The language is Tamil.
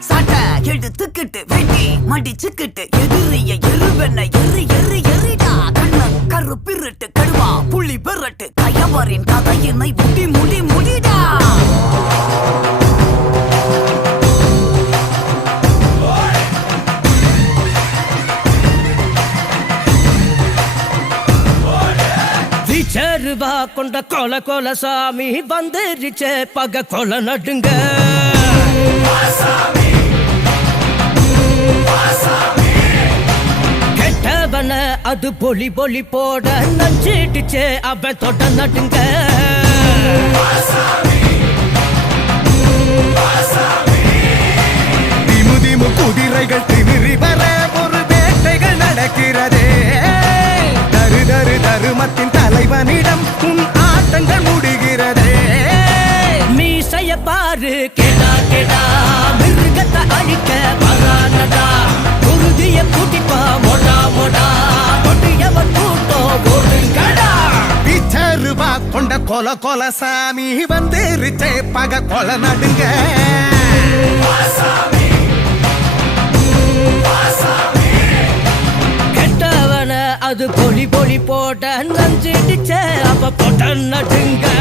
சட்டை எடுத்துக்கிட்டு வெட்டி மடிச்சுக்கிட்டு எதிரிய எருவென்ன எரி எரி எரிடா. கண்ண பிறட்டு கடுவா புள்ளி பெறட்டு கயவரின் கதையினை முடி முடி முடிடா கொண்ட கொல கொல சாமி வந்துருச்சே பக கொல நடுங்க. கெட்டவன அது பொலி பொலி போட நஞ்சிடுச்சே அவன் தொட நடுங்க. தலைவனிடம் உன் ஆட்டங்கள் முடிகிறதே. மீசைய பாரு கேடா கேடா. மிருகத்தை அழிக்க பரானடா குருதிய கூட்டிப்பா மொடா மொடா. கொட்டியவன் கூட்டம் ஒருங்கடா பிச்சருவா கொண்ட கொல கொல சாமி வந்துருச்சே பக கொல நடுங்க. கெட்டவன அது பொலி பொலி போட்ட நஞ்சிடுச்சே. அப்ப போட்ட நடுங்க